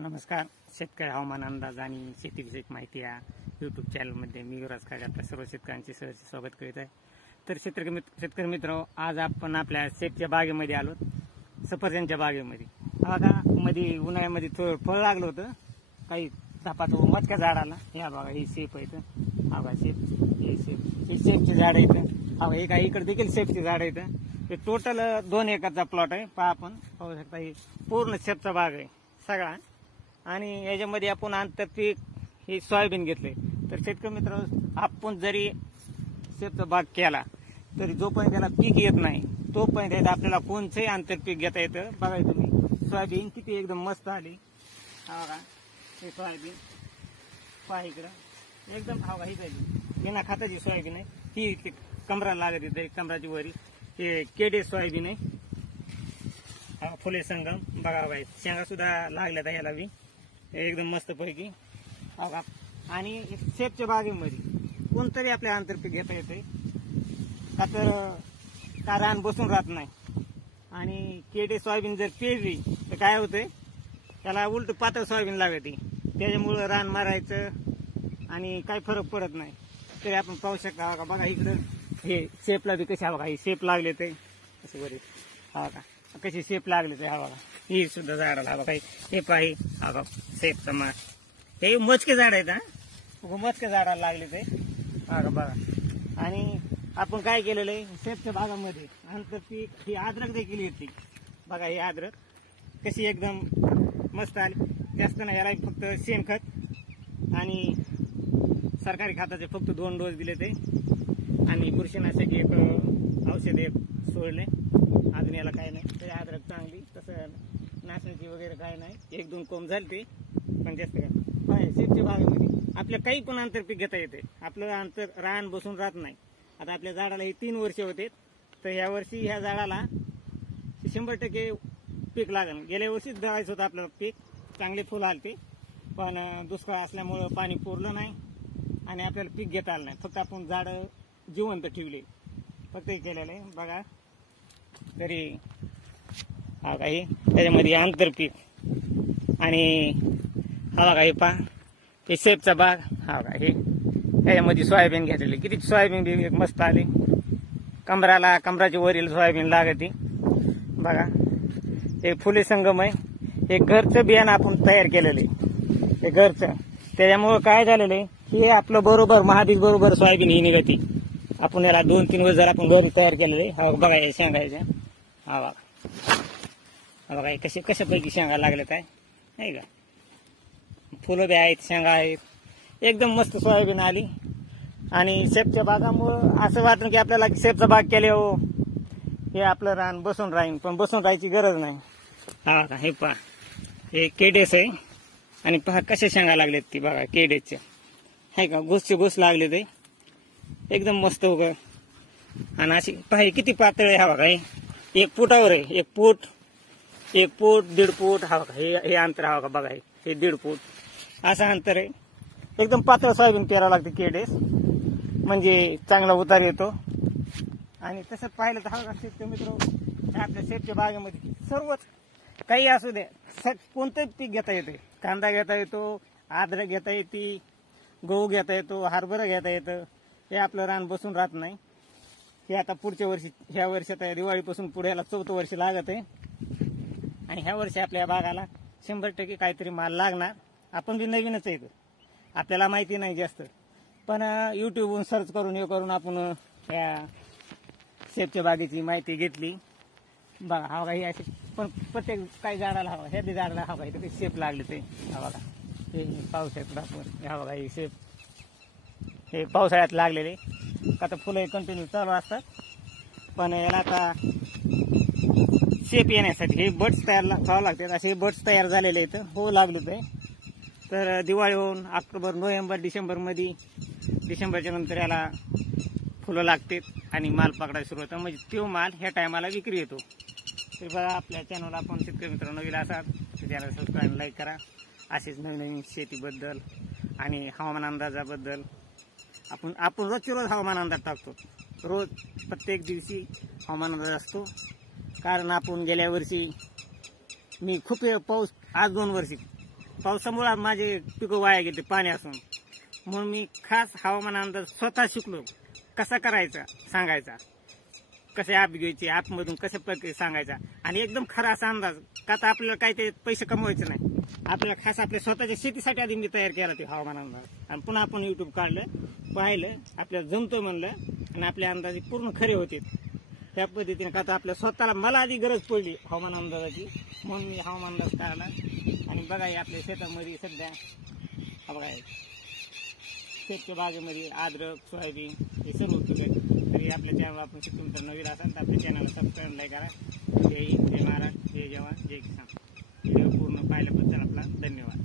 नमस्कार. शेतकरी हवामान अंदाज आणि शेतीविषयक माहिती या यूट्यूब चॅनलमध्ये मी युवराज खाडे आपल्या सर्व शेतकऱ्यांचे सहर्ष स्वागत करीत आहे. तर शेतकरी मित्र, आज आपण आपल्या शेतच्या बागेमध्ये आलो, सफरचंदच्या बागेमध्ये. बघा, मध्ये उन्हाळ्यामध्ये थोडं फळ लागलं होतं, काही धापाचं मटक्या झाडाला. या बघा, ही शेप आहे इथं. हा बघा शेप, हे शेपचे झाड आहे इथं. हा हे काही इकडे देखील शेपचे झाड आहे इथं. हे टोटल 2 एकरचा प्लॉट आहे. पहा, आपण पाहू शकता, ही पूर्ण शेपचा बाग आहे सगळा. आणि याच्यामध्ये आपण आंतरपीक हे सोयाबीन घेतले. तर शेतकरी मित्र, आपण जरी शेतचा बाग केला तरी जोपर्यंत त्याला पीक येत नाही तोपर्यंत आपल्याला कोणतंही आंतरपीक घेता येतं. बघा तुम्ही, सोयाबीन किती एकदम मस्त आली. हा बघा, हे सोयाबीन पहा इकडं एकदम. हा बघा, ही पाहिजे बिना खताची सोयाबीन आहे. ही कमराला लागत येते, कमराची वरी. हे केडे सोयाबीन आहे. हा फुले संगम. बघा बाई, शेंगा सुद्धा लागल्यात ह्याला बी एकदम मस्त पैकी. बघा, आणि शेपच्या बागेमध्ये कोणतरी आपल्या आंतरपीक घेता येते का, तर का रान बसून राहत नाही. आणि केडे सोयाबीन जर पेरली तर काय होतंय, त्याला उलट पातळ सोयाबीन लागते. त्याच्यामुळं रान मारायचं आणि काही फरक पडत नाही. तरी आपण पाहू शकता. बघा इकडं हे शेपला बी कशी, हा बघा, ही शेप लागले ते असं बरे. हा का कशी शेप लागले ते. हा बघा, ही सुद्धा झाडाला. हा बघा, हे पाही. हा बघा, शेपचा मास. हे मचके झाड आहेत. हा मचके झाडाला लागले ते. हा का बघा. आणि आपण काय केलेलं आहे, शेपच्या भागामध्ये आंतरपीक ही अद्रक देखील येते. बघा, ही अद्रक कशी एकदम मस्त आली. जास्त नाही, याला फक्त शेणखत आणि सरकारी खताचे फक्त 2 डोस दिले ते. आणि बुरशीनाशक एक औषध एक सोडले. अजून याला काय नाही. तरी अद्रक चांगली, तसं नाचण्याची वगैरे काय नाही. 1-2 कोंब झाले ते, पण जास्त काय. शेतच्या भागामध्ये आपल्या काही पण आंतरपीक घेता येते. आपलं रान बसून राहत नाही. आता आपल्या झाडाला हे 3 वर्ष होते, तर ह्या वर्षी ह्या झाडाला 100% पीक लागेल. गेल्या वर्षीच द्यायचं होतं आपल्याला पीक, चांगले फुलं आलते, पण दुष्काळ असल्यामुळं पाणी पुरलं नाही आणि आपल्याला पीक घेता आलं नाही. फक्त आपण झाडं जिवंत ठेवले, फक्त हे केलेलं आहे. बघा, तरी हा काही त्याच्यामध्ये आंतरपीक. आणि हा बघा, हे पहा, हे शेपचा बाग. हा बघा, हे त्याच्यामध्ये सोयाबीन घेतलेली. किती सोयाबीन बी मस्त आली. कमराची वरील सोयाबीन लागते. बघा, हे फुले संगम आहे. हे घरचं बियाणं आपण तयार केलेलं आहे, हे घरचं. त्याच्यामुळं काय झालेलं आहे, हे आपलं बरोबर महाबीज बरोबर सोयाबीन ही निघते. आपण याला 2-3 वर्ष जर आपण घरी तयार केलेले. हा बघा, हे शेंगायच्या. हा बघा, हा बघा, कशापैकी शेंगा लागल्यात आहे नाही का. फुलं बी आहेत, शेंगा आहेत, एकदम मस्त सोयाबीन आली. आणि शेपच्या बागामुळं असं वाटतं की आपल्याला शेपचा बाग केले हो, हे आपलं रान बसून राहीन, पण बसून राहायची गरज नाही. हा का, हे पहा, हे केडेस आहे. आणि पहा कशा शेंगा लागलेत ती. बघा, केडेसच्या आहे का, घुस लागले ते एकदम मस्त उगं. आणि अशी पहा, किती पातळ आहे. हा बघा, हे 1 फुटावर आहे. 1 फूट, 1.5 फूट. हा बघा, हे अंतर. हा बघा, हे 1.5 फूट असं अंतर आहे. एकदम पातळ सोयाबीन पेरावं लागते केडेस, म्हणजे चांगला उतार येतो. आणि तसं पाहिलं तर हा बघा शेतकरी मित्र, आपल्या शेतच्या बागेमध्ये सर्वच काही असू दे, कोणतंही पीक घेता येते. कांदा घेता येतो, अद्रक घेता येते, गहू घेता येतो, हरभरा घेता येतं. हे आपलं रान बसून राहत नाही. हे आता पुढच्या वर्षी, ह्या वर्षी आता दिवाळीपासून पुढे याला 4थं वर्ष लागत आहे. आणि ह्या वर्षी आपल्या बागाला 100% काहीतरी माल लागणार. आपण बी नवीनच आहे, आपल्याला माहिती नाही जास्त, पण यूट्यूबवरून सर्च करून हे करून आपण या शेपच्या बागेची माहिती घेतली. बघा, हा बघा, ही अशी पण प्रत्येक काही झाडाला हवा, ह्या बी झाडाला हवा, इथे शेप लागले ते. हा बघा, हे पाऊस आहे आपण. हा बघा, ही शेप हे पावसाळ्यात लागलेले. आता फुलं कंटिन्यू चालू असतात, पण याला आता शेप येण्यासाठी हे बड्स तयार व्हावं लागतात. असे बड्स तयार झालेले आहेत, हो लागले ते. तर दिवाळी होऊन ऑक्टोबर, नोव्हेंबर, डिसेंबरच्या नंतर याला फुलं लागतात आणि माल पकडायला सुरू होतं. म्हणजे तो माल ह्या टायमाला विक्री येतो. तर बघा, आपल्या चॅनलला आपण शेतकरी मित्र नवीन असाल तर चॅनल सबस्क्राईब, लाईक करा. असेच नवीन शेतीबद्दल आणि हवामान अंदाजाबद्दल आपण रोजचे रोज हवामान अंदाज टाकतो. रोज प्रत्येक दिवशी हवामान अंदाज असतो. कारण आपण गेल्या वर्षी मी खूप पाऊस, आज 2 वर्षी पावसामुळे माझे पिकं वाया गेले पाणी असून, म्हणून मी खास हवामान अंदाज स्वतः शिकलो. कसा करायचा सांगायचा, कसे ॲप घ्यायचे, ॲपमधून कशा प्रकारे सांगायचा, आणि एकदम खरा असा अंदाज. का तर आपल्याला काही ते पैसे कमवायचे नाही, आपल्याला खास आपल्या स्वतःच्या शेतीसाठी आधी मी तयार केला ते हवामान अंदाज. आणि पुन्हा आपण युट्यूब काढलं, पाहिलं, आपल्याला जमतं म्हणलं, आणि आपले अंदाजे पूर्ण खरे होते. त्या पद्धतीने का तर आपल्या स्वतःला मला आधी गरज पडली हवामान अंदाजाची, म्हणून मी हवामान अंदाज काढला. आणि बघा आपल्या शेतामध्ये सध्या बघा शेतच्या बागेमध्ये अद्रक, सोयाबीन हे सर्व पिकं आहेत. तरी आपल्या चॅनल आपण शेतकरी मित्र नवीन असाल तर आपल्या चॅनलला सबस्क्राईब लाईक करा. जय हिंद, जय महाराष्ट्र, जय जवान, जय किसान. व्हिडिओ पूर्ण पाहिल्याबद्दल आपला धन्यवाद.